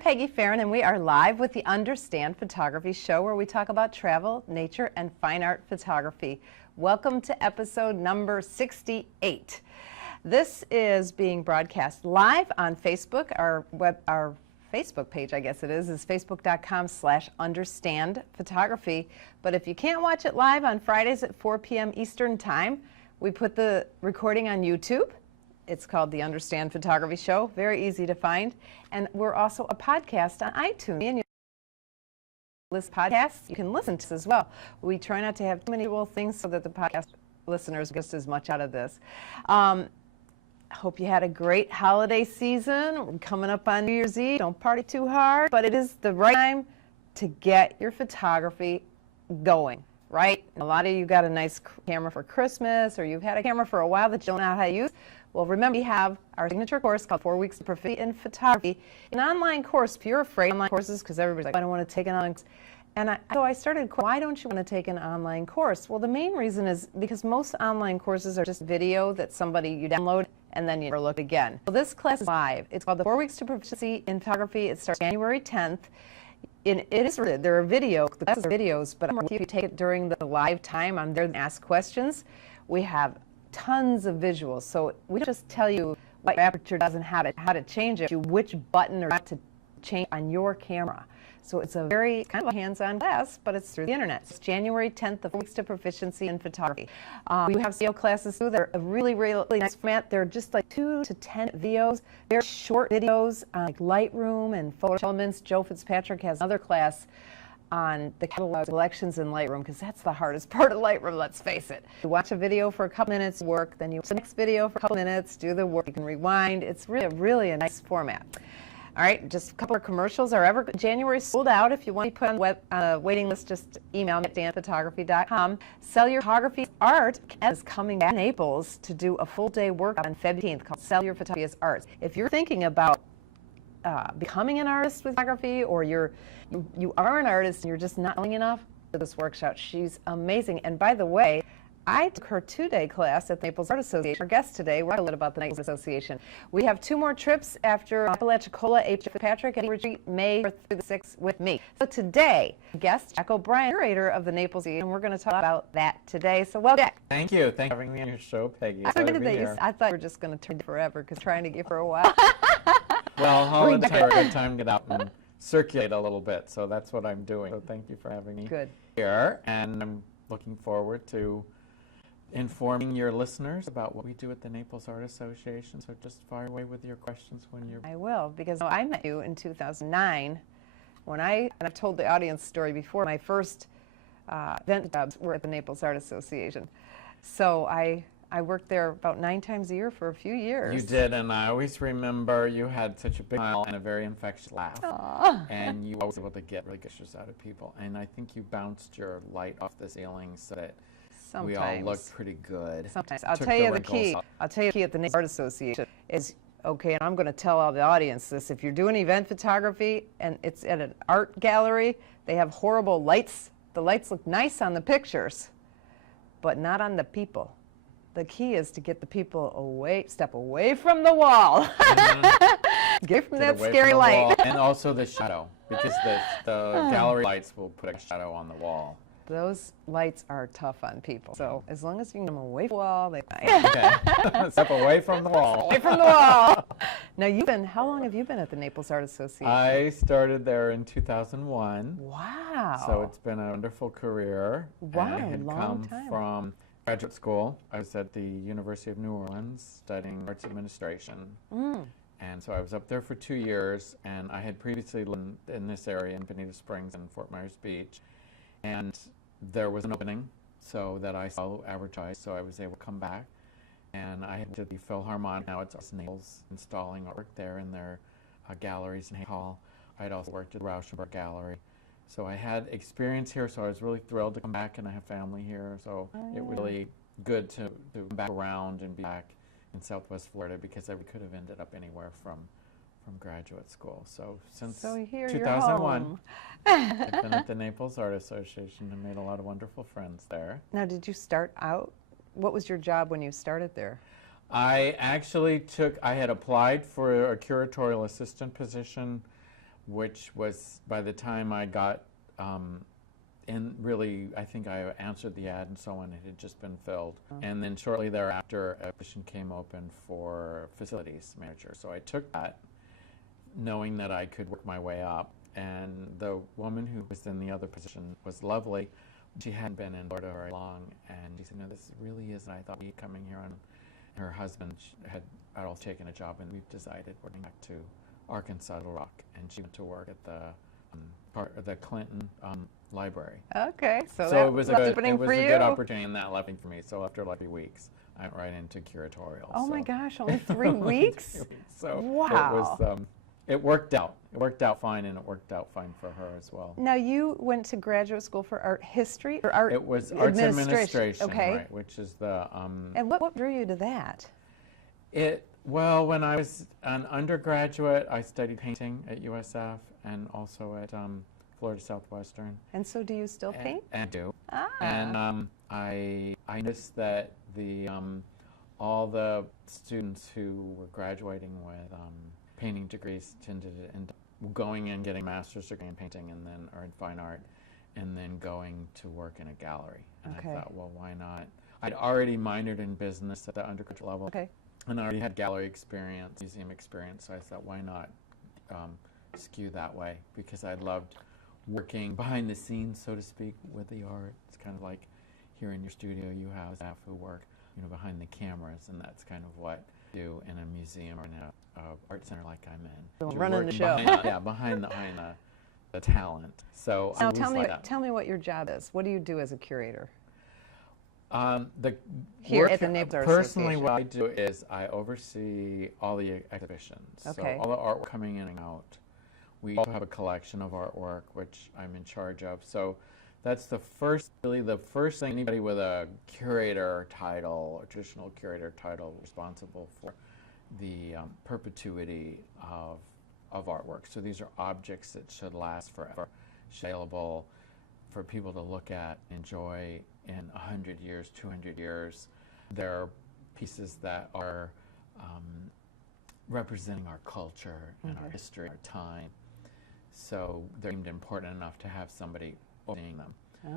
Peggy Farren, and we are live with the Understand Photography Show, where we talk about travel, nature, and fine art photography. Welcome to episode number 68. This is being broadcast live on Facebook. Our Facebook page, I guess it is facebook.com/understand photography. But if you can't watch it live on Fridays at 4 p.m. Eastern Time, we put the recording on YouTube. It's called the Understand Photography Show. Very easy to find. And we're also a podcast on iTunes. And you list podcasts, you can listen to this as well. We try not to have too many little things so that the podcast listeners get as much out of this. Hope you had a great holiday season. We're coming up on New Year's Eve. Don't party too hard, but it is the right time to get your photography going, right? A lot of you got a nice camera for Christmas, or you've had a camera for a while that you don't know how to use. Well, remember, we have our signature course called 4 Weeks of Proficiency in Photography, an online course. If you're afraid of online courses, because everybody's like, I don't want to take an online course. And so I started, why don't you want to take an online course? Well, the main reason is because most online courses are just video that you download and then you never look again. Well, this class is live. It's called the 4 Weeks to Proficiency in Photography. It starts January 10th. There are videos, the classes are videos, but if you take it during the live time, I'm there to ask questions. We have tons of visuals, so we don't just tell you what your aperture does and how to change it, which button or not to change on your camera. So it's a very kind of a hands-on class, but it's through the internet. It's January 10th, the 4 Weeks to Proficiency in Photography. We have video classes too. They're a really, really nice format. They're just like 2 to 10 videos, very short videos, like Lightroom and photo elements. Joe Fitzpatrick has another class on the catalog selections in Lightroom, because that's the hardest part of Lightroom, let's face it. You watch a video for a couple minutes, work, then you watch the next video for a couple minutes, do the work, you can rewind. It's really a nice format. All right, just a couple of commercials. January sold out. If you want to put on a waiting list, just email me at danphotography.com. Sell Your Photography Art is coming back to Naples to do a full-day workshop on February 18th called Sell Your Photography as Art. If you're thinking about becoming an artist with photography, or you are an artist and you're just not knowing enough for this workshop, she's amazing. And by the way, I took her 2-day class at the Naples Art Association. Our guest today, we're talking a little about the Naples Association. We have 2 more trips after Apalachicola, H. Fitzpatrick, and retreat May 4th through the 6th with me. So today, guest Jack O'Brien, curator of the Naples Association, and we're going to talk about that today. So welcome, Jack. Thank you. Thanks for having me on your show, Peggy. I thought we were just going to turn it forever, because trying to get for a while. Well, holidays are a good time to get out and circulate a little bit, so that's what I'm doing. So thank you for having me here, and I'm looking forward to informing your listeners about what we do at the Naples Art Association. So just fire away with your questions when you're... I will, because I met you in 2009 when and I've told the audience story before, my first event jobs were at the Naples Art Association. So I worked there about 9 times a year for a few years. You did, and I always remember you had such a big smile and a very infectious laugh. Aww. And you were always able to get really good pictures out of people. And I think you bounced your light off the ceiling so that we all looked pretty good. Sometimes. I'll tell you the key at the Naples Art Association is, okay, and I'm going to tell all the audience this, if you're doing event photography and it's at an art gallery, they have horrible lights. The lights look nice on the pictures, but not on the people. The key is to get the people step away from the wall. Get from that scary light. And also the shadow, because the gallery lights will put a shadow on the wall. Those lights are tough on people. So as long as you can get them away from the wall, they Okay. Step away from the wall. Away from the wall. Now how long have you been at the Naples Art Association? I started there in 2001. Wow. So it's been a wonderful career. Wow, I had long come time. from graduate school. I was at the University of New Orleans studying arts administration. And so I was up there for 2 years, and I had previously lived in this area in Bonita Springs and Fort Myers Beach. And there was an opening so that I saw advertised, so I was able to come back. And I had to the Philharmonic, now it's Naples, installing art there in their galleries in Hay Hall. I had also worked at the Rauschenberg Gallery. So I had experience here, so I was really thrilled to come back, and I have family here. So it was really good to come back around and be back in Southwest Florida, because I could have ended up anywhere from graduate school. So since 2001, I've been at the Naples Art Association and made a lot of wonderful friends there. Now, did you start out? What was your job when you started there? I actually I had applied for a curatorial assistant position which was by the time I got in, really, I think I answered the ad and so on, it had just been filled. And then shortly thereafter, a position came open for facilities manager. So I took that, knowing that I could work my way up. And the woman who was in the other position was lovely. She hadn't been in Florida very long, and she said, "No, this really isn't. I thought we'd be coming here on." Her husband had also taken a job, and we've decided we're going back to Arkansas, Little Rock, and she went to work at the Clinton library. Okay, so So that it was a good opportunity, and that left me for me. So after like 3 weeks, I went right into curatorial. Oh so. my gosh, only 3 weeks? So wow. it worked out. It worked out fine, and it worked out fine for her as well. Now you went to graduate school for art history or art? It was arts administration, okay. right? Which is the. And what drew you to that? Well, when I was an undergraduate, I studied painting at U.S.A. and also at Florida Southwestern. And so, do you still paint? And do. Ah. And I noticed that all the students who were graduating with painting degrees tended to end up going and getting a master's degree in painting or in fine art, and then going to work in a gallery. And okay. I thought, well, why not? I'd already minored in business at the undergraduate level. Okay. And I already had gallery experience, museum experience, so I thought, why not skew that way? Because I loved working behind the scenes, so to speak, with the art. It's kind of like here in your studio, you have staff who work, behind the cameras, and that's kind of what I do in a museum or in an art center like I'm in. So running the show. Behind the talent. So now tell me what your job is. What do you do as a curator? Here at the Naples Art Association. Personally, what I do is I oversee all the exhibitions. Okay. So all the artwork coming in and out. We also have a collection of artwork, which I'm in charge of. So that's the first thing anybody with a curator title, a traditional curator title, responsible for the perpetuity of artwork. So these are objects that should last forever, available for people to look at, enjoy in 100 years, 200 years. They're pieces that are representing our culture and our history, our time. So they're deemed important enough to have somebody overseeing them.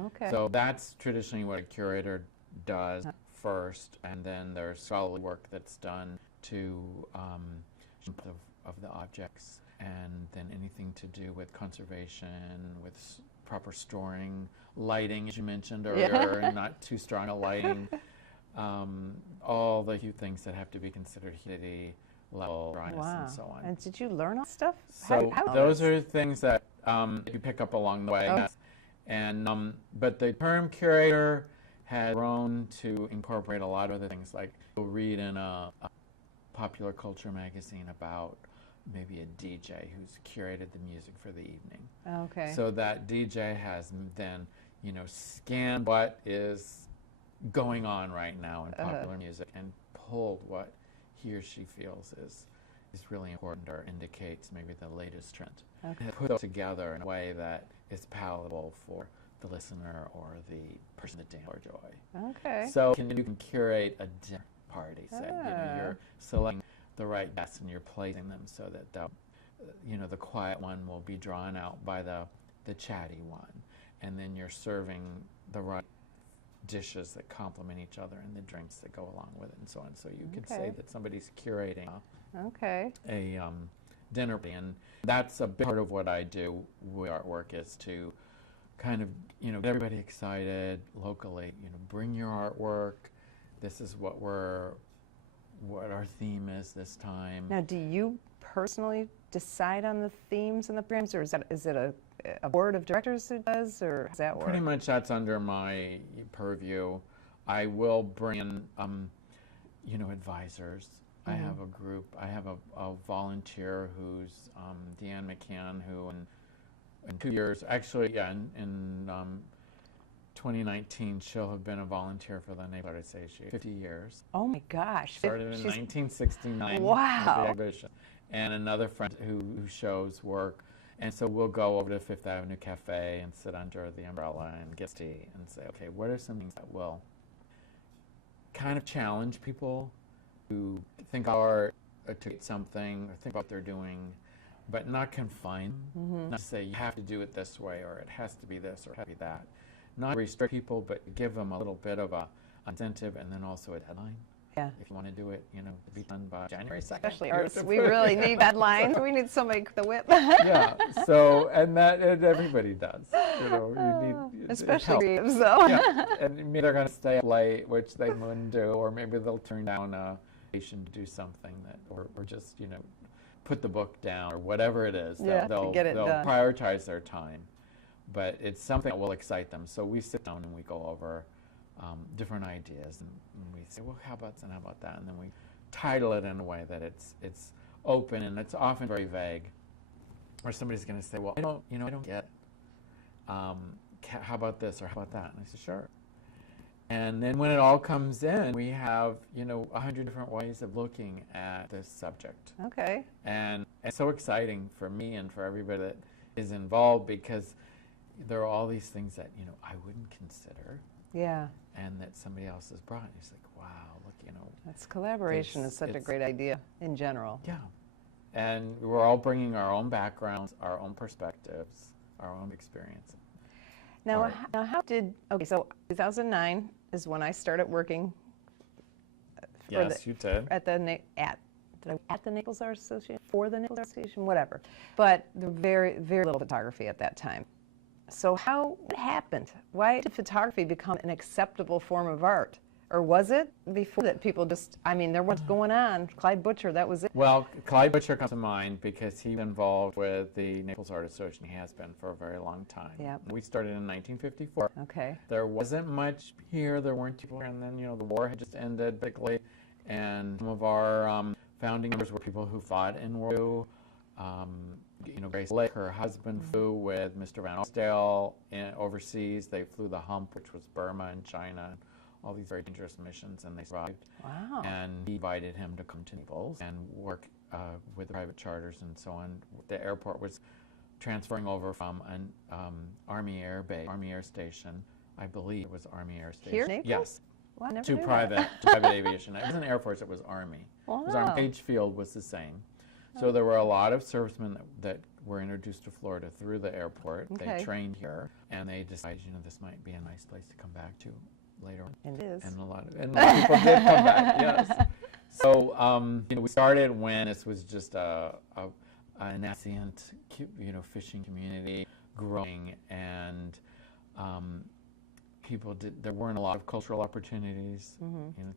Okay. So that's traditionally what a curator does first, and then there's scholarly work that's done to of the objects, and then anything to do with conservation, with proper storing, lighting, as you mentioned earlier, and not too strong a lighting. All the things that have to be considered humidity, level, dryness, and so on. And did you learn all stuff? So those are things that you pick up along the way. Okay. And but the term curator has grown to incorporate a lot of other things. Like you'll read in a popular culture magazine about maybe a DJ who's curated the music for the evening. Okay. So that DJ has then, scanned what is going on right now in popular music and pulled what he or she feels is really important or indicates maybe the latest trend. Okay. And put those together in a way that is palatable for the listener or the person that they enjoy. Okay. So you can curate a dinner party. Say, you're selecting the right guests and you're placing them so that the quiet one will be drawn out by the chatty one, and then you're serving the right dishes that complement each other and the drinks that go along with it and so on. So you could say that somebody's curating a dinner party, and that's a big part of what I do with artwork, is to kind of get everybody excited locally. Bring your artwork. This is what our theme is this time. Now, do you personally decide on the themes and the programs, or is it a board of directors who does, or does that work? Pretty much that's under my purview. I will bring in, advisors. I have a group. I have a volunteer who's Deanne McCann, who in 2 years, actually, in 2019, she'll have been a volunteer for the Naples Art Association, 50 years. Oh my gosh. Started in 1969. Wow. With the exhibition. And another friend who shows work. And so we'll go over to Fifth Avenue Cafe and sit under the umbrella and get tea and say, okay, what are some things that will kind of challenge people who think art to get something or think about what they're doing, but not confine. Not say you have to do it this way, or it has to be this, or it has to be that. Not restrict people, but give them a little bit of a incentive, and then also a deadline. Yeah. If you want to do it, to be done by January 2nd. Especially artists, we really need deadlines. We need somebody to the whip. Yeah. So, and everybody does. You need Especially help. creatives, though. Yeah. And maybe they're going to stay up late, which they wouldn't do, or maybe they'll turn down a patient to do something that, or just put the book down, or whatever it is. To get it they'll done. prioritize their time, but it's something that will excite them. So we sit down and we go over different ideas, and we say, well, how about this and how about that, and then we title it in a way that it's open, and it's often very vague. Or somebody's going to say, well, I don't get. How about this or how about that? And I say, sure. And then when it all comes in, we have 100 different ways of looking at this subject. Okay. And it's so exciting for me and for everybody that is involved, because there are all these things that I wouldn't consider. Yeah. And that somebody else has brought. It's like, wow, look, That's collaboration is such a great idea in general. Yeah. And we're all bringing our own backgrounds, our own perspectives, our own experiences. Now, so 2009 is when I started working. Yes, you did. At the Naples Art Association, for the Naples Art Association, whatever. But there was very, very little photography at that time. So what happened? Why did photography become an acceptable form of art? Or was it before that people there was going on? Clyde Butcher, that was it. Well, Clyde Butcher comes to mind because he was involved with the Naples Art Association. He has been for a very long time. Yep. We started in 1954. Okay. There wasn't much here. There weren't people here. And then, the war had just ended, basically. And some of our founding members were people who fought in World War II. Grace Lake, her husband, flew with Mr. Van Oostdale overseas. They flew the Hump, which was Burma and China. All these very dangerous missions, and they survived. Wow. And he invited him to come to Naples and work with the private charters and so on. The airport was transferring over from an Army Air Base, Army Air Station. I believe it was Army Air Station. Here in Naples? Yes. Well, I never To knew private aviation. It wasn't Air Force, it was Army. Wow. It was Army. Page Field was the same. So there were a lot of servicemen that were introduced to Florida through the airport. Okay. They trained here, and they decided, this might be a nice place to come back to later on. It is. And a lot of people did come back, yes. So, we started when this was just a nascent, fishing community growing, and there weren't a lot of cultural opportunities, and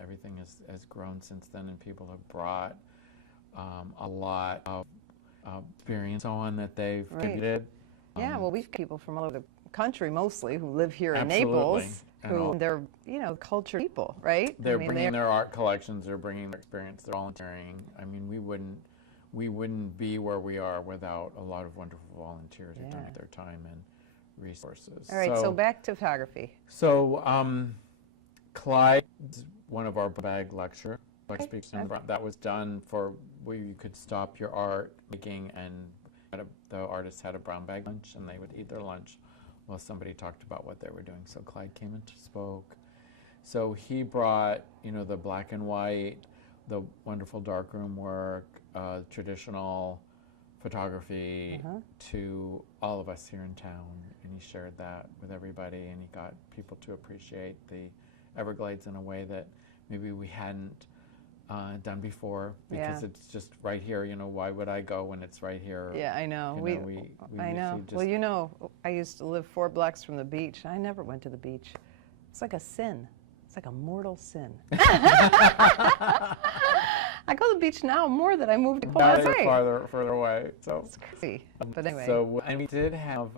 everything has grown since then, and people have brought a lot of experience on that they've contributed. Yeah, well, we've people from all over the country mostly who live here in Absolutely. Naples, who they're cultured people, right? They're bringing their art collections, they're bringing their experience, they're volunteering. We wouldn't be where we are without a lot of wonderful volunteers who donate their time and resources. All right, so back to photography. So Clyde, one of our bag lecture speakers, that was done for where you could stop your art making, and the artists had a brown bag lunch, and they would eat their lunch while somebody talked about what they were doing. So Clyde came and spoke. So he brought, the black and white, the wonderful darkroom work, traditional photography to all of us here in town, and he shared that with everybody, and he got people to appreciate the Everglades in a way that maybe we hadn't done before, because it's just right here. Why would I go when it's right here? Yeah, I know. I know. Well, I used to live 4 blocks from the beach. I never went to the beach. It's like a sin. It's like a mortal sin. I go to the beach now more than I moved further away. So it's crazy. But anyway. So and we did have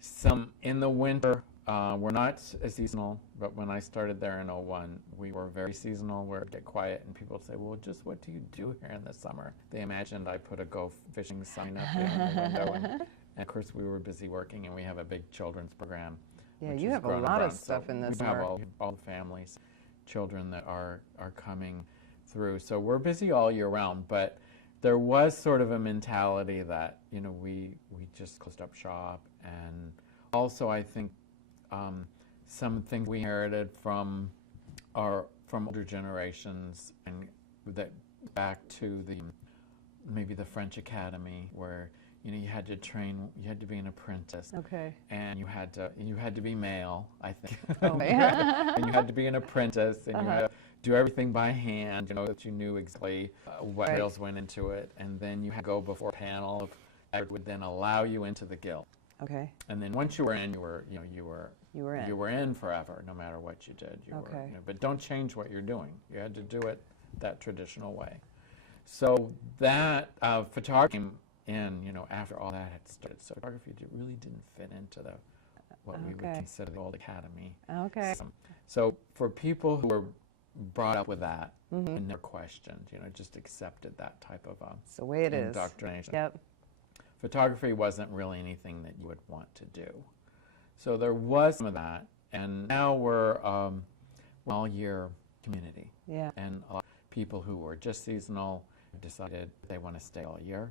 some in the winter. We're not as seasonal, but when I started there in 2001, we were very seasonal, where it would get quiet, and people would say, well, just what do you do here in the summer? They imagined I put a go fishing sign up in the window, and of course we were busy working, and we have a big children's program. Yeah, you have a lot of stuff in this summer. We have all the families, children that are coming through. So we're busy all year round, but there was sort of a mentality that, we just closed up shop, and also I think some things we inherited from older generations, and that back to maybe the French Academy, where you had to train, you had to be an apprentice, Okay. and you had to be male, I think, Okay. and you had to be an apprentice, and you had to do everything by hand, that you knew exactly what materials went into it, and then you had to go before a panel that would then allow you into the guild. Okay. And then once you were in, you were in forever, no matter what you did. But don't change what you're doing. You had to do it that traditional way. So that photography came in, after all that had started. So photography really didn't fit into what we would consider the old academy. Okay. So for people who were brought up with that and never questioned, just accepted that type of it's the way it is. Indoctrination. Yep. Photography wasn't really anything that you would want to do. So there was some of that, and now we're an all-year community. Yeah. And a lot of people who were just seasonal have decided they want to stay all year.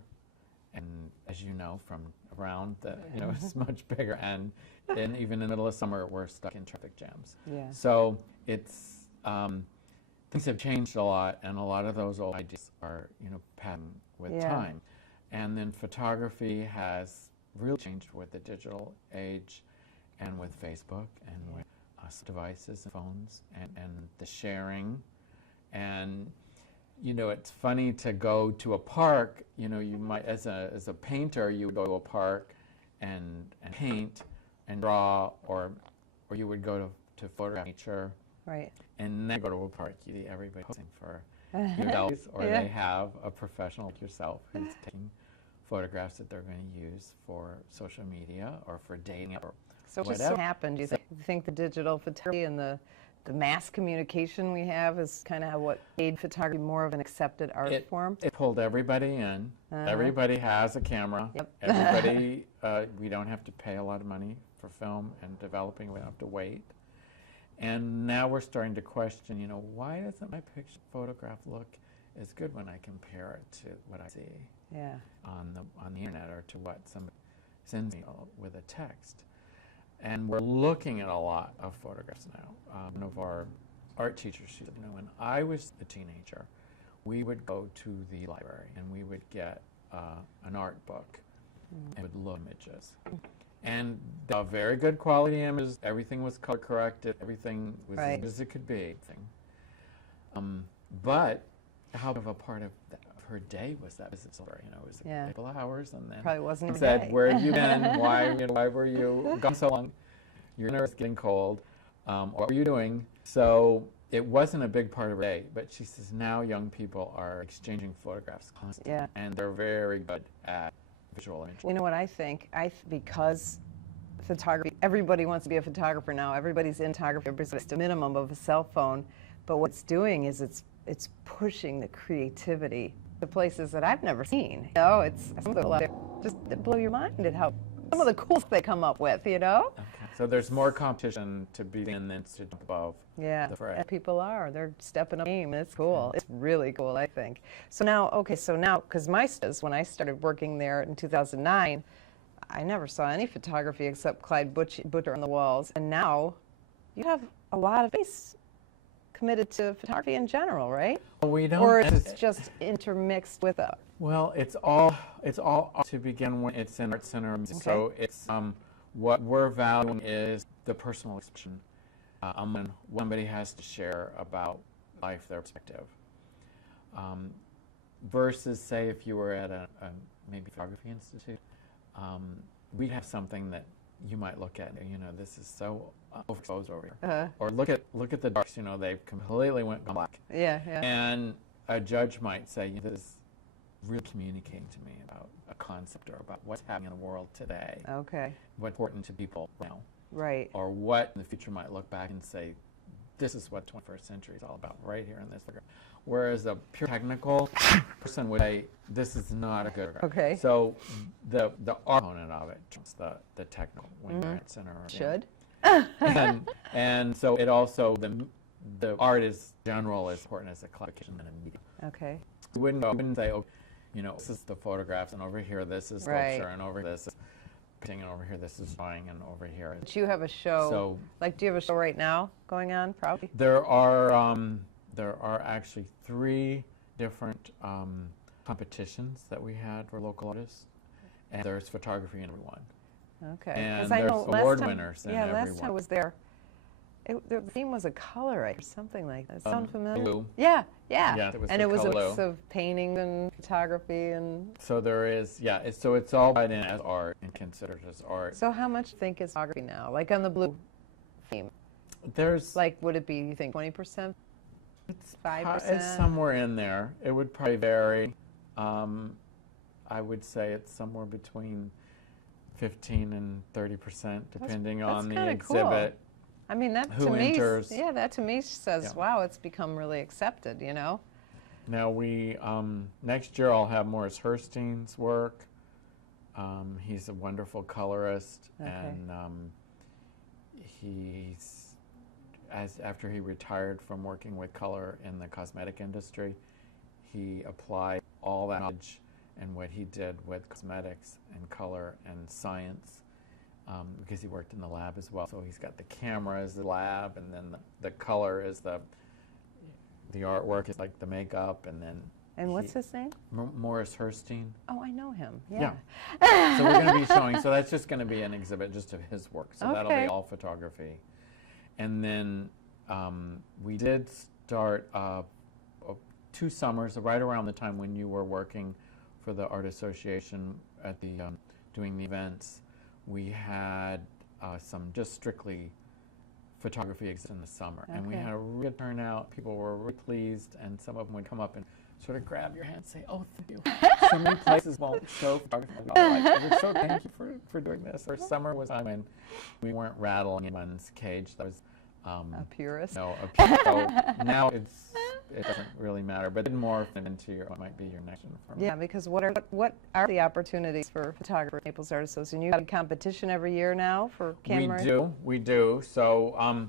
And as you know from around, it's much bigger, and even in the middle of summer, we're stuck in traffic jams. Yeah. So it's things have changed a lot, and a lot of those old ideas are patterned with time. And then photography has really changed with the digital age and with Facebook and with devices and phones and the sharing. And, it's funny to go to a park, you might, as a painter, you would go to a park and paint and draw, or you would go to photograph nature. Right. And then go to a park, you see everybody posing for themselves, or they have a professional like yourself who's taking photographs that they're going to use for social media or for dating or so whatever. What just happened? Do you think the digital photography and the mass communication we have is kind of what made photography more of an accepted art form? It pulled everybody in. Everybody has a camera. Yep. Everybody, we don't have to pay a lot of money for film and developing. We don't have to wait. And now we're starting to question, why doesn't my picture photograph look as good when I compare it to what I see on the internet or to what somebody sends me with a text? And we're looking at a lot of photographs now. One of our art teachers, she said, when I was a teenager, we would go to the library and we would get an art book and would look at images. And they were very good quality images. Everything was color corrected. Everything was as good as it could be. But how big of a part of her day was that visit? It was a couple of hours, and then probably wasn't said, day. "Where have you been? Why were you gone so long? Your dinner is getting cold. What were you doing?" So it wasn't a big part of her day. But she says now young people are exchanging photographs constantly, and they're very good at visual image. You know what I think? Because photography, everybody wants to be a photographer now. Everybody's in photography. Everybody's a minimum of a cell phone. But what it's doing is it's pushing the creativity to places that I've never seen. It's some of the just blow your mind at how some of the cool stuff they come up with. Okay. So there's more competition to be in than to jump above. Yeah, the fray. And people they're stepping up the game. It's cool. It's really cool, I think. So now, because when I started working there in 2009, I never saw any photography except Clyde Butcher on the walls. And now you have a lot of space committed to photography in general, right? Well, we don't. Or it's just intermixed with it. Well, it's all to begin with. It's an art center, so it's what we're valuing is the personal expression. When somebody has to share about life, their perspective, versus say if you were at a maybe photography institute, we'd have something that you might look at, this is so overexposed over here, or look at the darks, they've completely went black. Yeah. And a judge might say, this is really communicating to me about a concept or about what's happening in the world today. Okay. What's important to people now. Right. Or what in the future might look back and say, this is what 21st century is all about right here in this photograph. Whereas a pure technical person would say, this is not a good photograph. Okay. So the art component of it trumps the technical when you're at center. Should. And so it also, the art is general as important as a classification and a medium. Okay. You wouldn't say, this is the photographs, and over here this is sculpture, and over here this is painting, and over here this is drawing, and over here. But you have a show. Do you have a show right now going on? Probably. There are actually 3 different competitions that we had for local artists, and there's photography in every one. Okay. And 'Cause I there's know last award time- winners in Yeah, every last time I one. was there, the theme was a color, right, or something like that. Sound familiar? Blue. Yeah, yeah. Yeah, it was and the it was a color mix blue. of painting and photography and. So there is, yeah, so it's all right in as art and considered as art. So how much do you think is photography now? Like on the blue theme? There's, Like, would it be, you think, 20%? it's 5%? somewhere in there. It would probably vary. I would say it's somewhere between 15 and 30%, depending on the kinda cool. exhibit. I mean, that Who to me, enters. yeah, that to me says, Yeah. wow, it's become really accepted, you know? Now next year I'll have Morris Herstein's work. He's a wonderful colorist, Okay. and after he retired from working with color in the cosmetic industry, he applied all that knowledge and what he did with cosmetics and color and science, because he worked in the lab as well. So he's got the camera as the lab, and then the color is the artwork is like the makeup, and then. And what's his name? Morris Herstein. Oh, I know him. Yeah. So we're going to be showing, so that's just going to be an exhibit just of his work. So that'll Okay. be all photography. And then we did start 2 summers, right around the time when you were working for the Art Association at the doing the events. We had some just strictly photography exhibits in the summer. And we Okay. had a real turnout. People were really pleased, and some of them would come up and sort of grab your hand and say, "Oh, thank you." So many places won't show photography. We're so thank you for doing this. Our summer was time when we weren't rattling anyone's cage. That was A purist. no. So now it doesn't really matter, but then more into what might be your next one. Yeah, because what are the opportunities for photographers at Naples Art Association? You have a competition every year now for camera? We do. So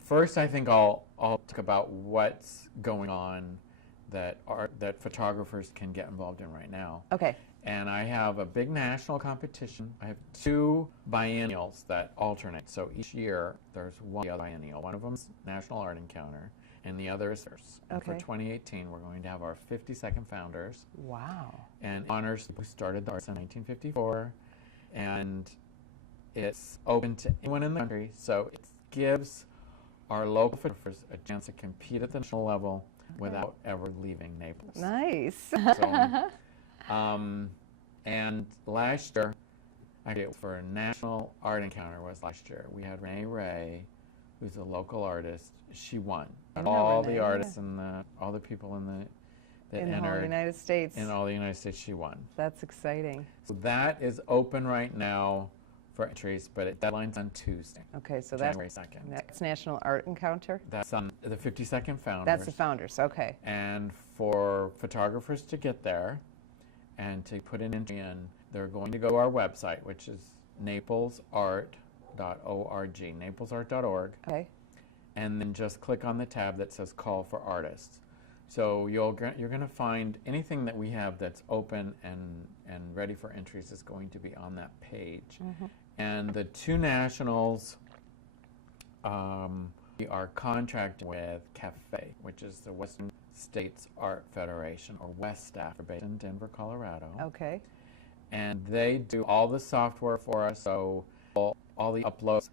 first, I think I'll talk about what's going on that photographers can get involved in right now. Okay. And I have a big national competition. I have 2 biennials that alternate. So each year there's one biennial. One of them's National Art Encounter, and the other is theirs. And for Okay. 2018, we're going to have our 52nd founders. Wow. And honors who started the arts in 1954. And it's open to anyone in the country. So it gives our local photographers a chance to compete at the national level without ever leaving Naples. Nice. So, and last year, actually for a National Art Encounter was last year, we had Renee Ray, who's a local artist. She won. I know All Renee, the artists and all the people that in the whole entered United States. in all the United States, she won. That's exciting. So that is open right now for entries, but deadline's on Tuesday, Okay, so January 2nd. that's National Art Encounter? That's on the 52nd Founders. That's the founders, okay. And for photographers to get there and to put an entry in, they're going to go to our website, which is naplesart.org, naplesart.org, Okay. and then just click on the tab that says Call for Artists. So you're going to find anything that we have that's open and ready for entries is going to be on that page. Mm-hmm. And the 2 nationals, we are contracted with CAFE, which is the Western States Art Federation, or WESTAF, based in Denver, Colorado. Okay. And they do all the software for us, so all the uploads,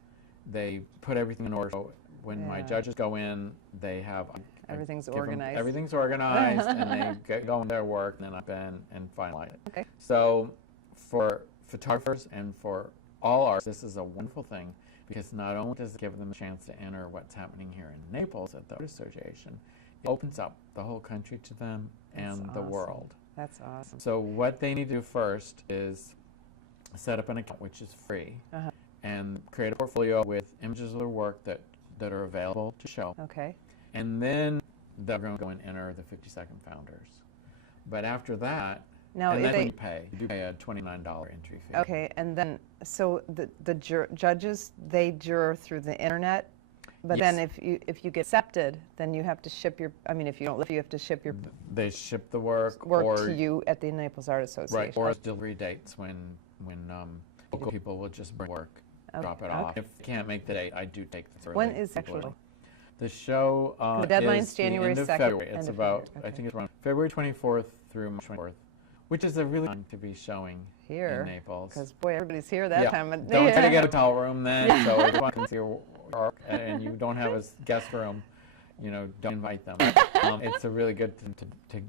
they put everything in order. So when my Yeah. judges go in, they have Everything's give them- organized. everything's organized, and they get going their work, and then up and finalize it. Okay. So for photographers and for all artists, this is a wonderful thing, because not only does it give them a chance to enter what's happening here in Naples at the Art Association, it opens up the whole country to them and That's the awesome. world. That's awesome. So what they need to do first is set up an account, which is free, Uh-huh. and create a portfolio with images of their work that are available to show. Okay. And then they're going to go and enter the 52nd Founders. But after that, Now, and if that's when they, you pay. You do pay a $29 entry fee. okay, and then, so the judges, they juror through the internet, but Yes. then if you get accepted, then you have to ship your, I mean, if you don't live, you have to ship your They ship the work, work or to you at the Naples Art Association. right, or delivery dates when local people will just bring work, drop it off. Okay. If they can't make the date, I do take the When early is people actually? in. The show The deadline's is the January end of 2nd, February. end It's of about, February, I okay. think it's around February 24th through March 24th, which is a really fun to be showing here in Naples. because boy, everybody's here that time. Of Don't try to get a hotel room then, so everyone can see your work, and you don't have a guest room, don't invite them. It's a really good to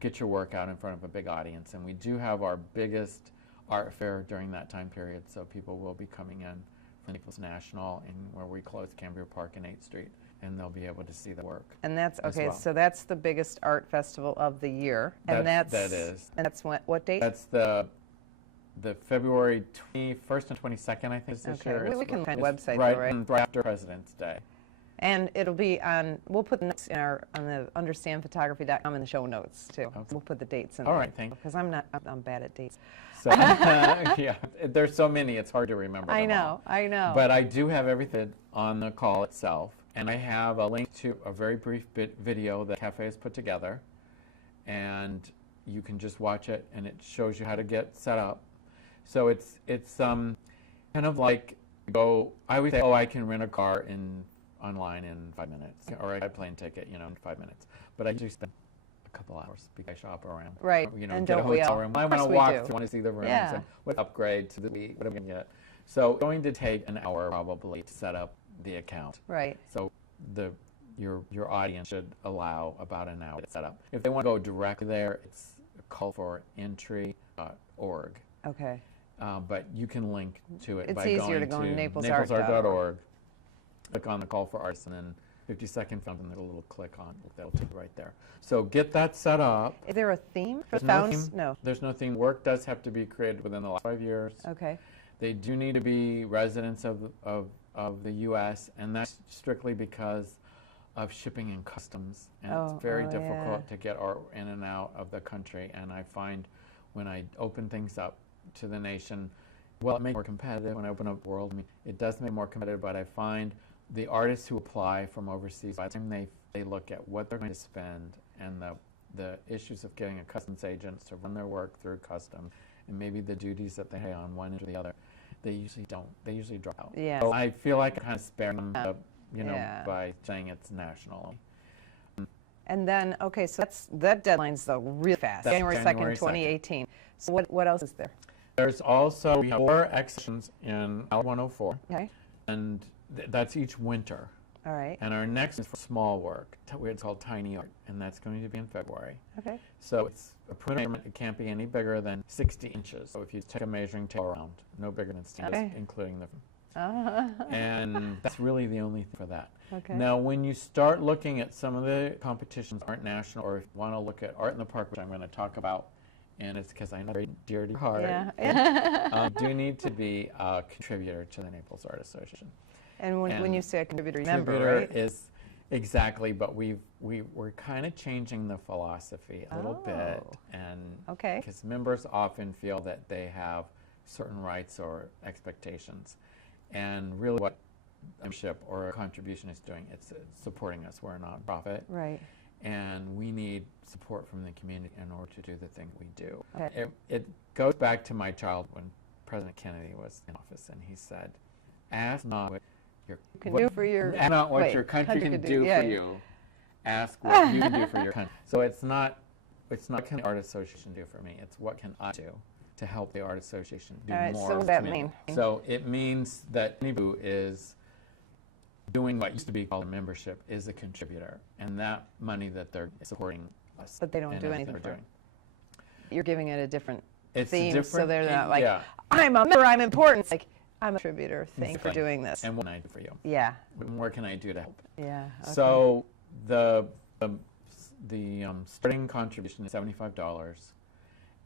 get your work out in front of a big audience, and we do have our biggest art fair during that time period, so people will be coming in from Naples National, and where we close Cambria Park and 8th Street, and they'll be able to see the work. And that's okay. well. So that's the biggest art festival of the year, and that is. And that's what date? That's the February 21st and 22nd, I think, is this Okay. year. We can find It's the website, right, though, right? right after President's Day. And it'll be on. We'll put the notes on the understandphotography.com in the show notes too. Okay. We'll put the dates in. All there. right, thank you. Because I'm bad at dates. So, yeah, there's so many, it's hard to remember them all. I know. But I do have everything on the call itself, and I have a link to a very brief video that Cafe has put together, and you can just watch it, and it shows you how to get set up. So it's kind of like I would say, I can rent a car online in 5 minutes, or a plane ticket, in 5 minutes. But I do spend a couple hours because I shop around. Right. And get a hotel room. I want to walk do. through, want to see the rooms Yeah. and what upgrade to the suite, what I'm going to get. So it's going to take an hour probably to set up the account. Right. So your audience should allow about an hour to set up. If they want to go directly there, it's callforentry.org. Okay. But you can link to it It's by easier to going go to to naplesart.org. Click on the call for artists, and then 50-second film, and there's a little click on. That'll take you right there. So get that set up. Is there a theme for There's no founds? theme. No. There's no theme. Work does have to be created within the last 5 years. Okay. They do need to be residents of the U.S., and that's strictly because of shipping and customs. And it's very difficult to get art in and out of the country. And I find when I open things up to the nation, well, it makes it more competitive. When I open up World, it does make it more competitive, but I find the artists who apply from overseas, by the time they look at what they're going to spend and the issues of getting a customs agent to run their work through customs, and maybe the duties that they pay on one or the other, they usually don't. They usually drop out. Yeah. So I feel like I kind of spare them, Yeah. by saying it's national. And then, okay, so that deadline's though really fast. That's January 2nd, January 2018. So what else is there? There's also, we have 4 exhibitions in L104, Okay. and that's each winter. All right. And our next is for small work. It's called Tiny Art, and that's going to be in February. Okay. So it's a preliminary measurement. It can't be any bigger than 60 inches. So if you take a measuring tape around, no bigger than 60 inches, including the. And that's really the only thing for that. Okay. Now, when you start looking at some of the competitions, aren't national, or if you want to look at Art in the Park, which I'm going to talk about, and it's because I know very dear to your heart, do need to be a contributor to the Naples Art Association. And when you say a contributor, Contributor right? is exactly, but we're kind of changing the philosophy a little bit, and because members often feel that they have certain rights or expectations, and really what a membership or a contribution is doing, it's supporting us. We're a nonprofit, right? And we need support from the community in order to do the thing we do. Okay. It goes back to my childhood when President Kennedy was in office, and he said, "Ask not what your country can do for you. Ask what you can do for your country." So it's not what can the Art Association do for me? It's what can I do to help the Art Association do more. So what does that mean? So it means that anybody is doing what used to be called a membership is a contributor, and that money that they're supporting us. But they don't do anything for it. You're giving it a different It's theme, different, so they're not like, yeah. I'm a member, I'm important. It's like, I'm a contributor. Thank you for doing this. And what can I do for you? Yeah. What more can I do to help? Yeah. Okay. So the starting contribution is $75,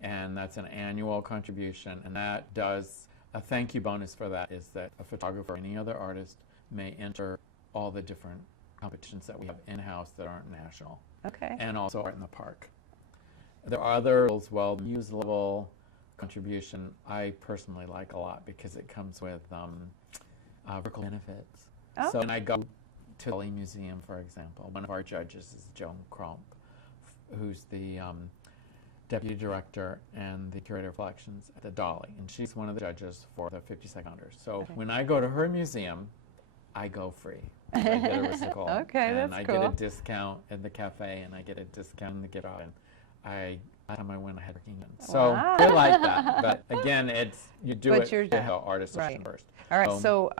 and that's an annual contribution, and that does a thank you bonus for that is that a photographer or any other artist may enter all the different competitions that we have in-house that aren't national. Okay. And also Art in the Park. There are other as well. The muse level contribution I personally like a lot because it comes with vertical benefits. Oh. So when I go to the Dolly Museum, for example, one of our judges is Joan Crump, who's the deputy director and the curator of collections at the Dolly, and she's one of the judges for the 52nd Honors. So when I go to her museum, I go free. I get a reciprocal. Okay, and that's I cool. get a discount at the cafe, and I get a discount in the get out. And last time I went, I had working. So Wow. I like that. But again, you do But it you're- to help art association right. first. All right, so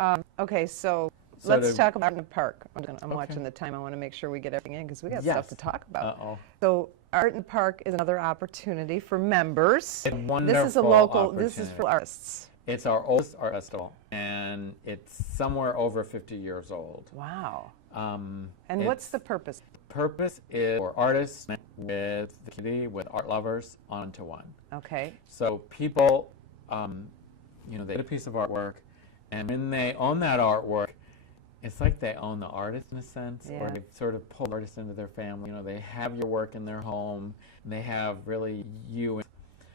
So let's to- talk about Art in the Park. I'm Okay. watching the time. I want to make sure we get everything in because we got Yes. stuff to talk about. Uh-oh. So Art in the Park is another opportunity for members. It's a This is a wonderful local. This is for opportunity. artists. It's our oldest art festival, and it's somewhere over 50 years old. Wow. And what's It's- the purpose? purpose is for artists with the community, with art lovers, one-to-one. Okay. So people, they get a piece of artwork, and when they own that artwork, it's like they own the artist in a sense, or Yeah. they've sort of pulled the artist into their family. They have your work in their home, and they have really you.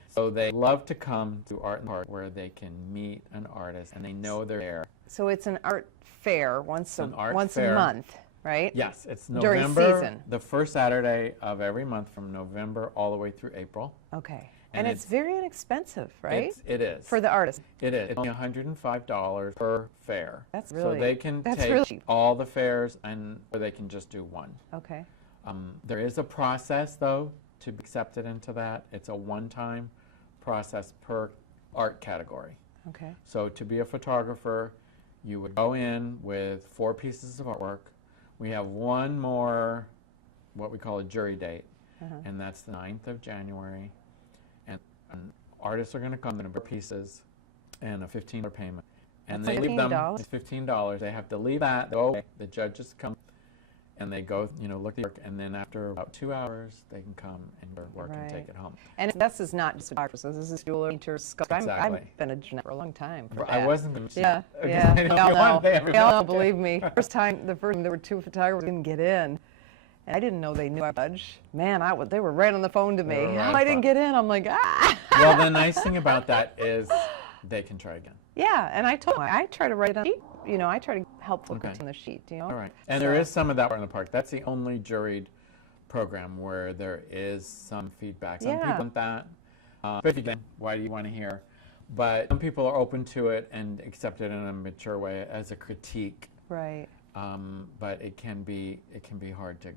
So they love to come to Art in the Park where they can meet an artist, and they know they're there. So it's an art fair once An art a fair. month, right? Yes, it's During November, season. the first Saturday of every month from November all the way through April. Okay. And And it's very inexpensive, right? It is. For the artist. It is. It's only $105 per fair. That's So really- they can that's take really cheap. all the fairs, or they can just do one. Okay. There is a process, though, to be accepted into that. It's a one-time process per art category. Okay. So to be a photographer, you would go in with 4 pieces of artwork. We have one more, what we call a jury date, and that's the 9th of January. And artists are going to come in 4 pieces and a $15 payment. And That's they leave them, $15? it's $15. They have to leave that, go away. The judges come and they go, look at the work, and then after about 2 hours, they can come and work and take Right. it home. And this is not just photographers. This is jeweler, painters, sculptors. Exactly. I've been a jeweler for a long time. For I that. wasn't going to Yeah, because yeah. I know We all you want know. everybody. We all know, believe me. The first time there were 2 photographers who didn't get in. And I didn't know they knew our judge. Man, they were right on the phone to me. They were right How on I the didn't phone. get in, I'm like, ah. Well, the nice thing about that is they can try again. Yeah, and I told them, I try to write it on sheet. I try to help folks Okay. on the sheet, All right. And there is some of that in the park. That's the only juried program where there is some feedback. Some Yeah. people want that. But again, why do you want to hear? But some people are open to it and accept it in a mature way as a critique. Right. But it can be hard to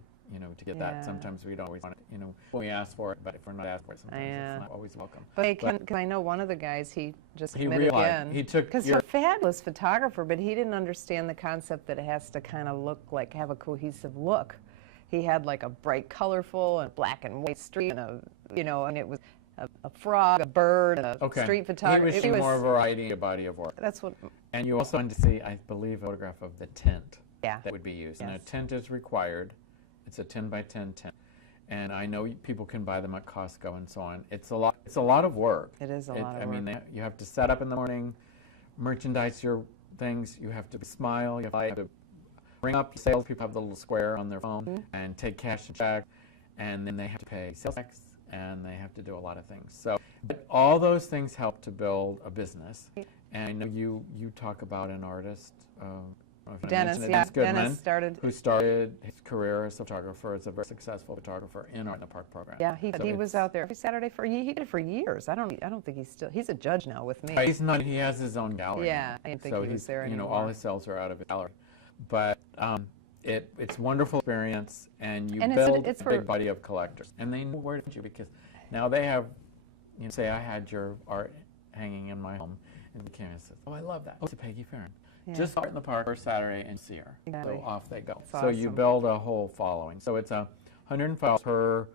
get Yeah. that. Sometimes we don't always want it, when we ask for it, but if we're not asked for it, sometimes Yeah. it's not always welcome. But I know one of the guys, he just He admitted realized- in. he took Because he's your- a fabulous photographer, but he didn't understand the concept that it has to kind of have a cohesive look. He had like a bright, colorful, and black and white street, and and it was a frog, a bird, and a street photography. He was more variety, a body of work. That's what. And you also want to see, I believe, a photograph of the tent Yeah. that would be used. And a Yes. tent is required. It's a 10 by 10 tent. And I know people can buy them at Costco and so on. It's a lot of work. It is a lot of I work. mean, you have to set up in the morning, merchandise your things. You have to smile. You have to bring up sales. People have the little square on their phone and take cash and check. And then they have to pay sales tax, and they have to do a lot of things. So, but all those things help to build a business. And I know you talk about an artist, Dennis, mentioned it, yeah, Goodman, Dennis started. who started his career as a photographer, as a very successful photographer in Art in the Park program. Yeah, he So was it's- out there every Saturday he did it for years. I don't think he's a judge now with me. He's not. He has his own gallery. Yeah, now. I didn't think so he was he's, there all anymore. his sales are out of his gallery. But it's wonderful experience, and you And build it's a for- big body of collectors, and they know where to you because now they have. Say I had your art hanging in my home, and the camera says, "Oh, I love that. Oh, it's a Peggy Farren." Yeah. Just Art in the Park first Saturday and see her. Exactly. So off they go. That's So you awesome. build a whole following. So it's $105 per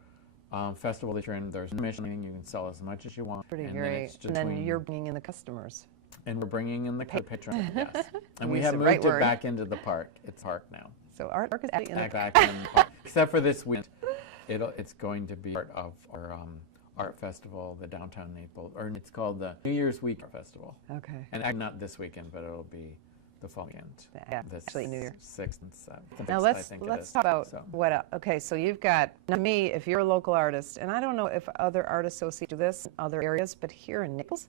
festival that you're in. There's no admission. You can sell as much as you want. Pretty and then great. it's And then between- you're bringing in the customers. and we're bringing in the patron, yes. And we Use have the moved right it word. back into the park. It's park now. So art is actually in the Back in the park. Except for this weekend, it's going to be part of our art festival, the downtown Naples, or it's called the New Year's Week Art Festival. Okay. And not this weekend, but it'll be the following end. Yeah, This actually New Year. 6th and 7th. Now I let's think it is. talk about So, what else. Okay, so you've got, now me, if you're a local artist, and I don't know if other art associations do this in other areas, but here in Naples,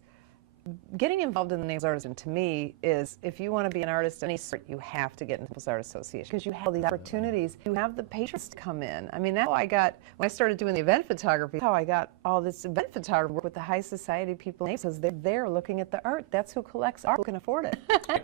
getting involved in the Naples Art Association to me is, if you want to be an artist of any sort, you have to get in the Naples Art Association because you have all these opportunities. You have the patrons to come in. I mean, that's how I got, when I started doing the event photography, that's how I got all this event photography work with the high society people in Naples, because they're there looking at the art. That's who collects art, who can afford it.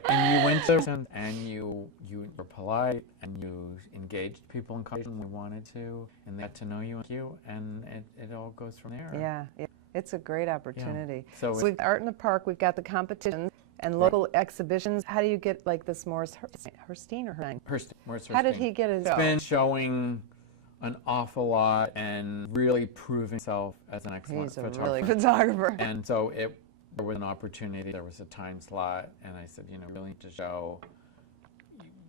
And you went to and you were polite and you engaged people in conversation when you wanted to, and they got to know you, and it all goes from there. Yeah. It's a great opportunity. Yeah. So we've got art in the park, we've got the competitions and local exhibitions. How do you get like this Morris Herstein or Herstein? Morris How did Herstein. he get his He's been showing an awful lot and really proving himself as an excellent photographer. He's a really good photographer. And so there was an opportunity, there was a time slot, and I said, you know, really need to show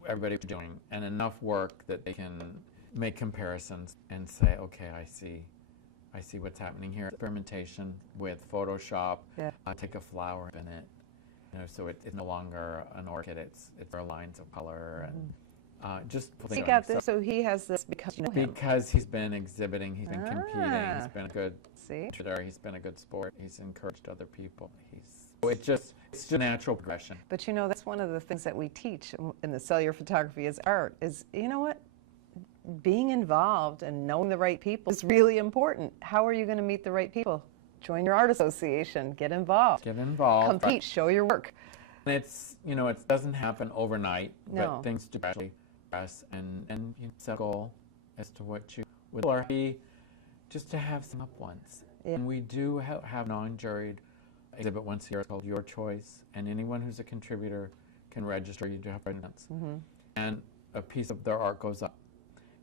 everybody what you're doing and enough work that they can make comparisons and say, okay, I see what's happening here. Experimentation with Photoshop. Yeah. Take a flower in it, you know, so it's no longer an orchid. It's lines of color and just. He got this, so he has this because you know him. Because he's been exhibiting, he's been competing, he's been a good shooter, he's been a good sport, he's encouraged other people. It's just a natural progression. But you know, that's one of the things that we teach in the cellular photography is art. Is, you know what? Being involved and knowing the right people is really important. How are you going to meet the right people? Join your art association. Get involved. Compete. Show your work. And it's, you know, it doesn't happen overnight, No. but things do actually progress, and you set a goal as to what you would or be, just to have some up once. Yeah. And we do have non-juried exhibit once a year called Your Choice, and anyone who's a contributor can register. You do have residence. And a piece of their art goes up.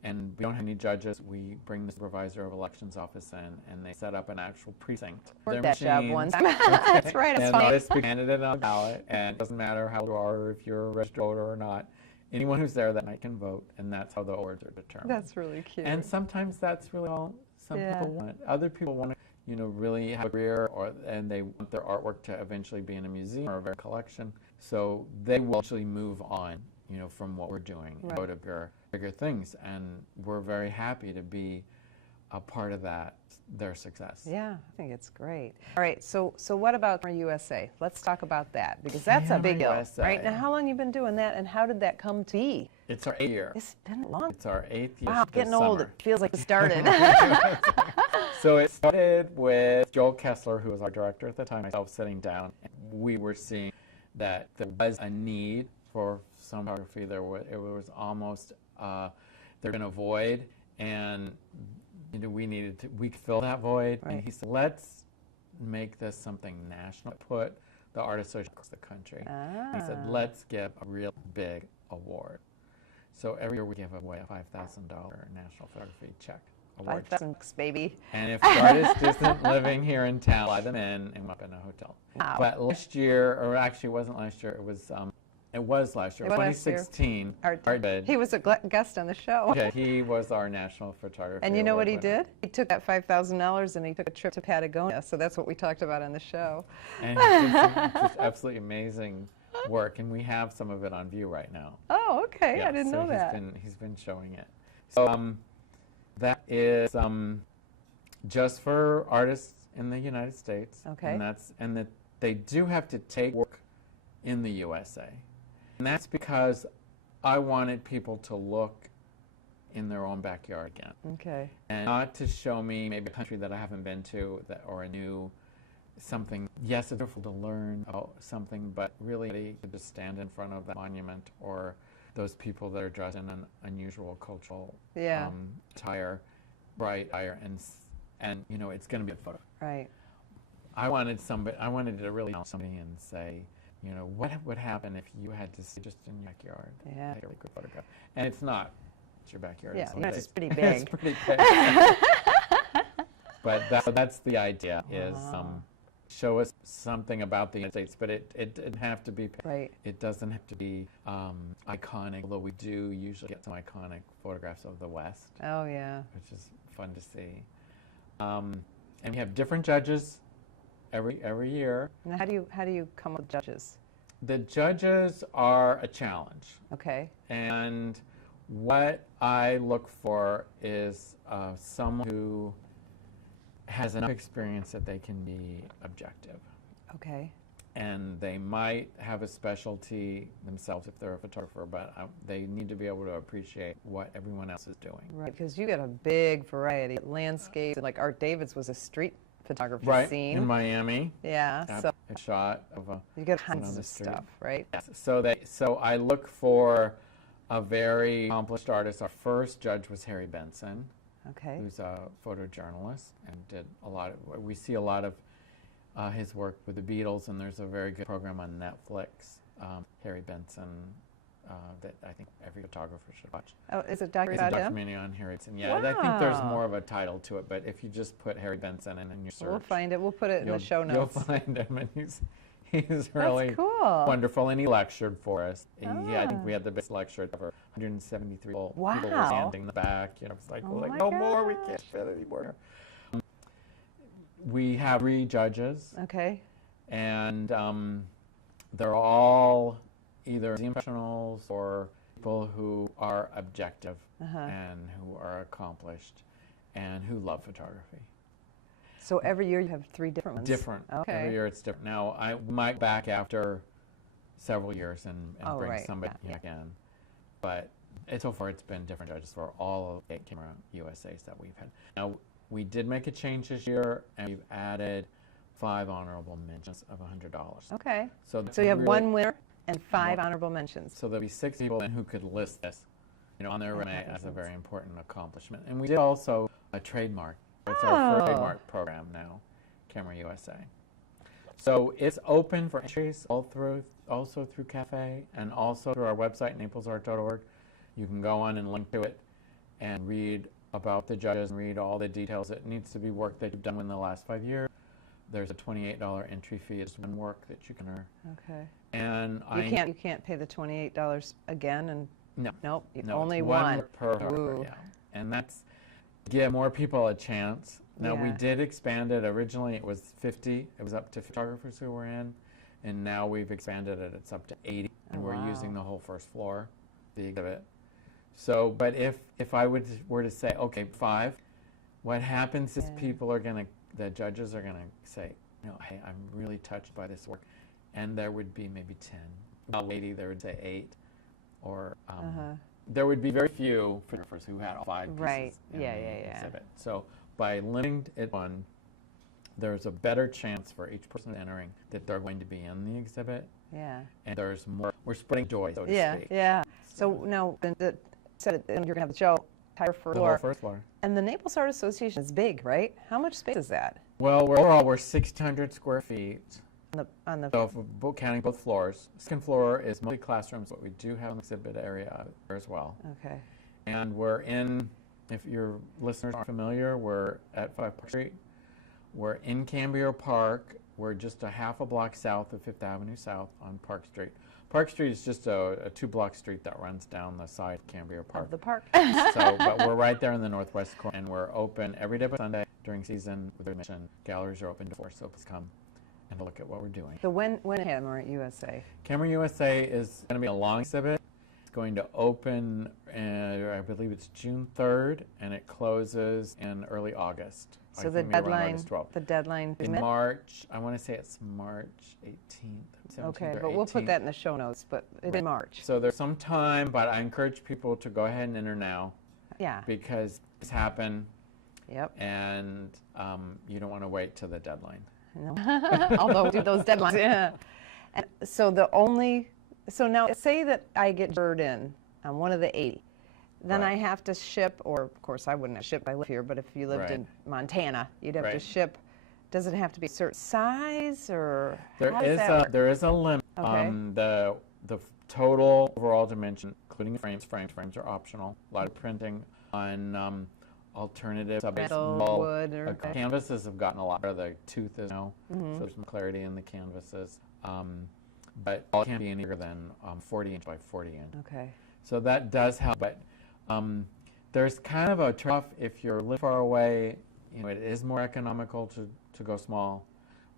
And we don't have any judges. We bring the supervisor of elections office in, and they set up an actual precinct. Worked that job one time. That's right. It's and funny. artists be candidate on the ballot, and it doesn't matter how old you are, or if you're a registered voter or not. Anyone who's there that night can vote, and that's how the awards are determined. That's really cute. And sometimes that's really all some people want. Other people want to, you know, really have a career, and they want their artwork to eventually be in a museum or a collection. So they will actually move on, you know, from what we're doing and go to bigger things, and we're very happy to be a part of their success. Yeah, I think it's great. All right, so what about U.S.A? Let's talk about that, because that's a big deal, right? Now, how long have you been doing that, and how did that come to be? It's our 8th year. It's been long. It's our 8th year. Wow, getting old. It feels like it started. So it started with Joel Kessler, who was our director at the time, myself sitting down. We were seeing that there was a need for some photography. It was almost there'd been a void, and you know, we could fill that void. Right. And he said, let's make this something national. Put the art association across the country. He said, let's give a real big award. So every year we give away a $5,000 National Photography check. Award check. $5,000, baby. And if the artist isn't living here in town, fly them in and up in a hotel. Wow. But last year, or actually it wasn't last year, it was last year, 2016. Art did. He was a guest on the show. Yeah, he was our national photographer. And you know what he did? He took that $5,000 and he took a trip to Patagonia. So that's what we talked about on the show. And he did some just absolutely amazing work, and we have some of it on view right now. Oh, okay. Yeah, I didn't know that. He's been showing it. So that is just for artists in the United States. Okay. And that they do have to take work in the USA. And that's because I wanted people to look in their own backyard again. Okay. And not to show me maybe a country that I haven't been to or a new something. Yes, it's wonderful to learn about something, but really to just stand in front of that monument or those people that are dressed in an unusual cultural attire, bright attire, and you know, it's going to be a photo. Right. I wanted to really know somebody and say, you know, what would happen if you had to see just in your backyard? Yeah. Take a really good photograph. And it's not. It's your backyard. Yeah, it's pretty big. It's pretty big. But that's the idea, is show us something about the United States, but it didn't have to be. Right. It doesn't have to be iconic, although we do usually get some iconic photographs of the West. Oh, yeah. Which is fun to see. And we have different judges every year. Now, how do you come up with judges? The judges are a challenge. Okay. And what I look for is someone who has enough experience that they can be objective. Okay. and they might have a specialty themselves if they're a photographer, but they need to be able to appreciate what everyone else is doing. Right, because you get a big variety. Landscapes, like Art David's was a street photography Right, scene. in Miami. Yeah, so A shot of a you get scene on tons the of street. stuff, right? Yes. So I look for a very accomplished artist. Our first judge was Harry Benson, Okay. who's a photojournalist and did a lot of, we see a lot of his work with the Beatles, and there's a very good program on Netflix, Harry Benson, that I think every photographer should watch. Oh, is it It's a documentary? documentary on Harry Benson. Yeah, I think there's Wow. more of a title to it, but if you just put Harry Benson in your search, We'll find it. We'll put it in the show notes. you'll find him, and he's really That's cool. wonderful, and he lectured for us. Yeah, I think Ah. we had the best lecture ever. 173 people Wow. were standing in the back. You know, it's like, Oh we're like, my no more, we gosh. can't fit anymore. We have 3 judges, Okay. and they're all either museum professionals or people who are objective and who are accomplished and who love photography. So every year you have 3 different ones? Different. Okay. Every year it's different. Now, I might back after several years and Oh, bring right. somebody Yeah. again. But so far it's been different judges for all of the 8 camera U.S.As that we've had. Now, we did make a change this year, and we've added 5 honorable mentions of $100. Okay. So So you have really- 1 winner and 5 One. honorable mentions. So there'll be 6 people who could list this, on their resume that makes as a sense. very important accomplishment. And we did also a trademark. It's our first Oh. trademark program now, Camera USA. So it's open for entries also through Cafe and also through our website, naplesart.org. You can go on and link to it and read about the judges and read all the details. It needs to be work that you've done in the last 5 years. There's a $28 entry fee. It's one work that you can earn. Okay. And You can't pay the $28 again and No. nope, No, only it's one. work per photographer, Ooh. yeah. And that's give more people a chance. Now we Yeah. did expand it. Originally it was 50. It was up to photographers who were in, and now we've expanded it. It's up to 80, and Oh, we're wow. using the whole first floor, the exhibit. So, but if I were to say, okay, 5, what happens is Yeah. the judges are gonna say, hey, I'm really touched by this work, and there would be maybe 10. A lady, there would say 8, or there would be very few photographers who had all 5 pieces Right. in Yeah, the yeah, yeah. exhibit. So by limiting it one, there's a better chance for each person entering that they're going to be in the exhibit, Yeah. and there's more. We're spreading joy, so to Yeah, speak. yeah. So now, said you're going to have the show, entire first The whole floor. first floor. And the Naples Art Association is big, right? How much space is that? Well, overall, we're 600 square feet. On the So, counting both floors. Second floor is mostly classrooms, but we do have an exhibit area there as well. Okay. And we're in, if your listeners aren't familiar, we're at 5 Park Street. We're in Cambria Park. We're just a half a block south of 5th Avenue South on Park Street. Park Street is just a 2-block street that runs down the side of Cambria Park. Of the park. But we're right there in the northwest corner, and we're open every day but Sunday during season with admission. Galleries are open to 4, so please come and look at what we're doing. So when Camera at USA? Camera USA is going to be a long exhibit. It's going to open, I believe it's June 3rd, and it closes in early August. So I the think maybe around deadline, August 12th. the deadline. In March, I want to say it's March 18th. 17th Okay, or but we'll put 18th. that in the show notes. But it's in March. So there's some time, but I encourage people to go ahead and enter now Yeah. because it's happened, Yep. and you don't want to wait till the deadline. No. Although we do those deadlines. Yeah. And so so now say that I get bird in on one of the 80. Then Right. I have to ship, or of course I wouldn't have shipped, I live here, but if you lived Right. in Montana, you'd have to Right. ship. Does it have to be a certain size, or There how does is that a work? there is a limit. Okay. The total overall dimension, including frames are optional. A lot of printing on alternative subjects. Metal, Well, wood, or okay. canvases have gotten a lot better. The tooth is now, Mm-hmm. so there's more clarity in the canvases. But all can't be any bigger than 40 inch by 40 inch. Okay. So that does help, but there's kind of a trade-off if you're living far away. It is more economical to go small.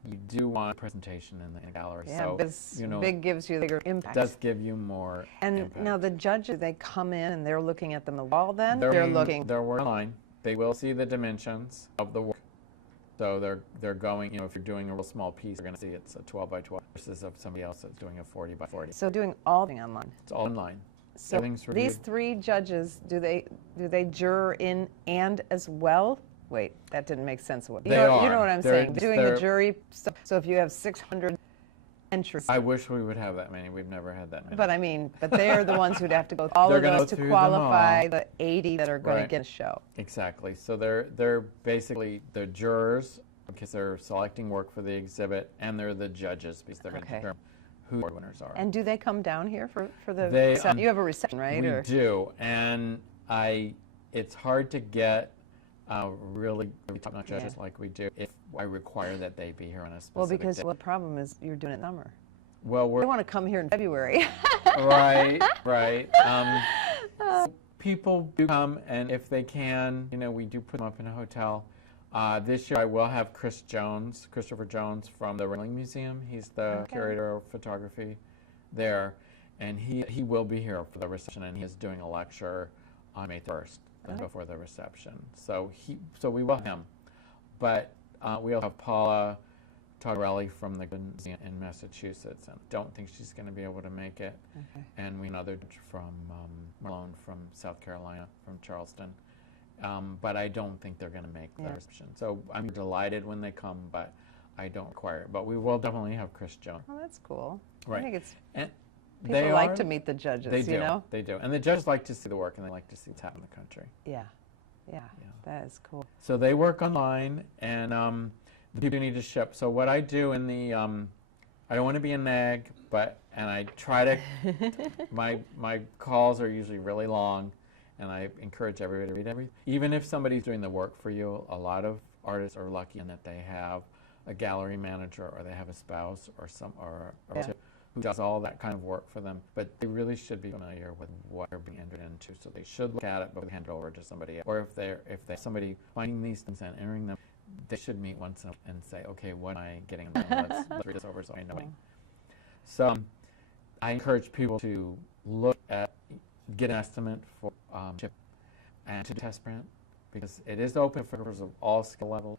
You do want a presentation in the gallery, Yeah, so because big gives you a bigger impact. does give you more And impact. now the judges, they come in and they're looking at the wall then? They're looking. They're online. They will see the dimensions of the work, So they're going, if you're doing a real small piece, you're going to see it's a 12 by 12 versus of somebody else that's doing a 40 by 40. So doing all the online. It's all online. So Everything's reviewed. these 3 judges, do they juror in and as well? Wait, that didn't make sense. You know what I'm saying? Doing the jury. So if you have 600 entries. I wish we would have that many. We've never had that many. But they're the ones who'd have to go through all of those to qualify the 80 that are going to get a show. Exactly. So they're basically the jurors because they're selecting work for the exhibit, and they're the judges because they're going to determine who the winners are. And do they come down here for the you have a reception, right? We do, and it's hard to get really top-notch judges like we do if I require that they be here on a specific day. The problem is you're doing it in summer. Well, they want to come here in February. Right. So people do come, and if they can, we do put them up in a hotel. This year I will have Christopher Jones from the Ringling Museum. He's the curator of photography there, and he will be here for the reception, and he is doing a lecture on May 1st before the reception. So we will have him, but we also have Paula Togarelli from the Museum in Massachusetts, and don't think she's going to be able to make it. And we have another from Malone from South Carolina, from Charleston. But I don't think they're going to make the reception. So I'm delighted when they come, but I don't require it. But we will definitely have Chris Jones. Oh, that's cool. Right. I think it's people like to meet the judges. They do. You know? They do. And the judges like to see the work, and they like to see what's happening in the country. Yeah. That is cool. So they work online, and the people need to ship. So what I do in the I don't want to be a nag, and I try to my calls are usually really long. And I encourage everybody to read everything. Even if somebody's doing the work for you, a lot of artists are lucky in that they have a gallery manager, or they have a spouse or a relative who does all that kind of work for them. But they really should be familiar with what they're being entered into. So they should look at it before they hand it over to somebody else. Or if they're somebody finding these things and entering them, they should meet once and say, okay, what am I getting? Let's read this over so I know. So I encourage people to get an estimate for ship and to test print, because it is open for photographers of all skill levels.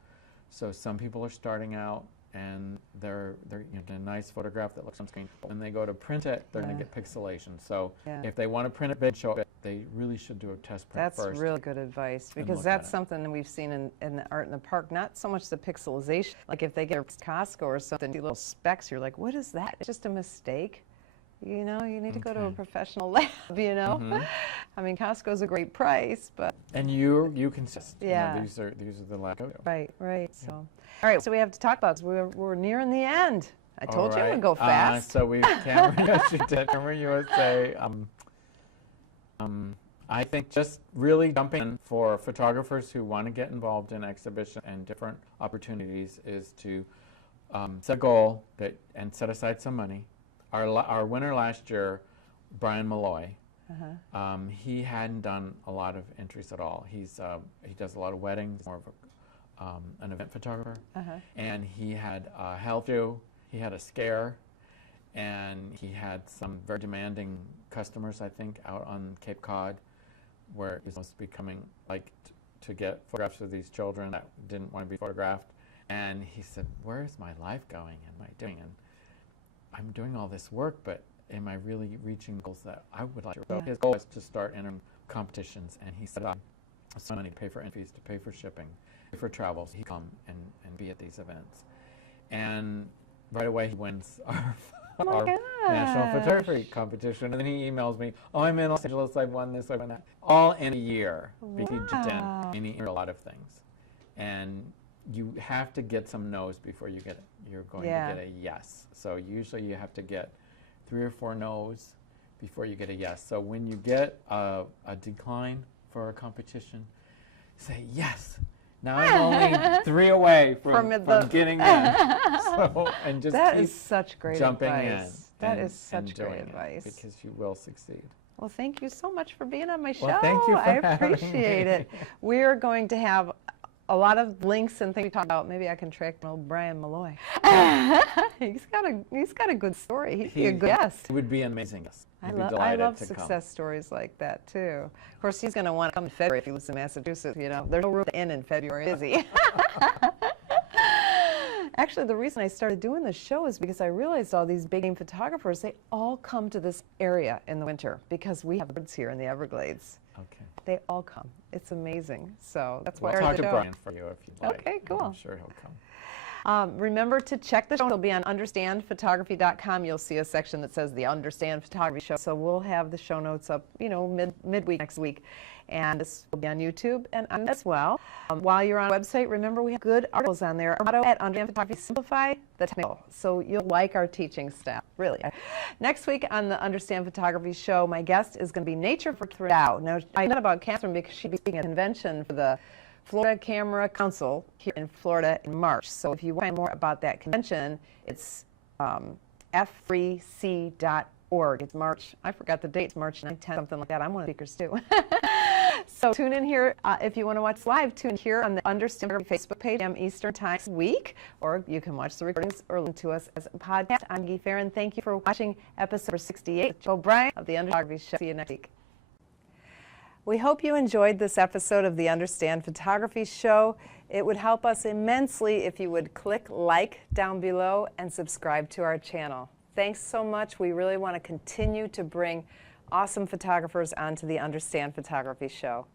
So some people are starting out and they're a nice photograph that looks on screen. When they go to print it, they're going to get pixelation. So if they want to print it big, show it, they really should do a test print first. That's really good advice, because that's something that we've seen in the art in the park. Not so much the pixelization. Like if they get a Costco or something, little specks, you're like, what is that? It's just a mistake. You need to go to a professional lab, I mean, Costco's a great price, but... And you can just, yeah. These are the lab. Right. So, all right, so we have to talk about this. We're nearing the end. I told you it would go fast. So we Camera U.S.A. I think just really jumping in for photographers who want to get involved in exhibition and different opportunities is to set a goal and set aside some money. Our winner last year, Brian Malloy, he hadn't done a lot of entries at all. He does a lot of weddings, more of an event photographer, and he had a health issue, he had a scare, and he had some very demanding customers, I think, out on Cape Cod, where he was becoming to get photographs of these children that didn't want to be photographed. And he said, "Where's my life going? Am I doing?" And I'm doing all this work, but am I really reaching goals that I would like to? So his goal is to start entering competitions, and he said, some money to pay for entries, to pay for shipping, pay for travels. He'd come and be at these events. And right away he wins our national photography competition. And then he emails me, "Oh, I'm in Los Angeles, I've won this, I've won that." All in a year. Because he jumped in, and he entered a lot of things. And you have to get some no's before you're going to get a yes. So usually you have to get 3 or 4 no's before you get a yes. So when you get a decline for a competition, say, "Yes, now I'm only 3 away from getting in." So, and just that keep is such great jumping advice. in. That is such great advice. Because you will succeed. Well, thank you so much for being on my show. Well, thank you for I having appreciate me. it. We're going to have a lot of links and things we talk about. Maybe I can track old Brian Malloy. He's got a good story. He's a good guest. He would be an amazing guest. I love success stories like that too. Of course, he's going to want to come in February if he lives in Massachusetts. There's no room to end in February, is he? Actually, the reason I started doing this show is because I realized all these big name photographers, they all come to this area in the winter because we have birds here in the Everglades. Okay. They all come. It's amazing. So that's why We'll I talk started to the show. Brian for you if you'd like. Okay, cool. I'm sure he'll come. Remember to check the show. It'll be on understandphotography.com. You'll see a section that says the Understand Photography Show. So we'll have the show notes up, midweek next week. And this will be on YouTube and as well. While you're on our website, remember we have good articles on there. Our motto at Understand Photography, simplify the technical. So you'll like our teaching staff, really. Next week on the Understand Photography Show, my guest is going to be Nature for Dow. Now, I know about Catherine because she'll be speaking at a convention for the Florida Camera Council here in Florida in March. So if you want to find more about that convention, it's f3c.org. It's March, I forgot the date, it's March 9th, 10th, something like that. I'm one of the speakers too. So tune in here if you want to watch live. Tune in here on the Understand Facebook page, Eastern Time this week, or you can watch the recordings or listen to us as a podcast. I'm Peggy Farren. Thank you for watching episode 68 with Joe Bryan of the Understand Photography Show. See you next week. We hope you enjoyed this episode of the Understand Photography Show. It would help us immensely if you would click like down below and subscribe to our channel. Thanks so much. We really want to continue to bring awesome photographers onto the Understand Photography Show.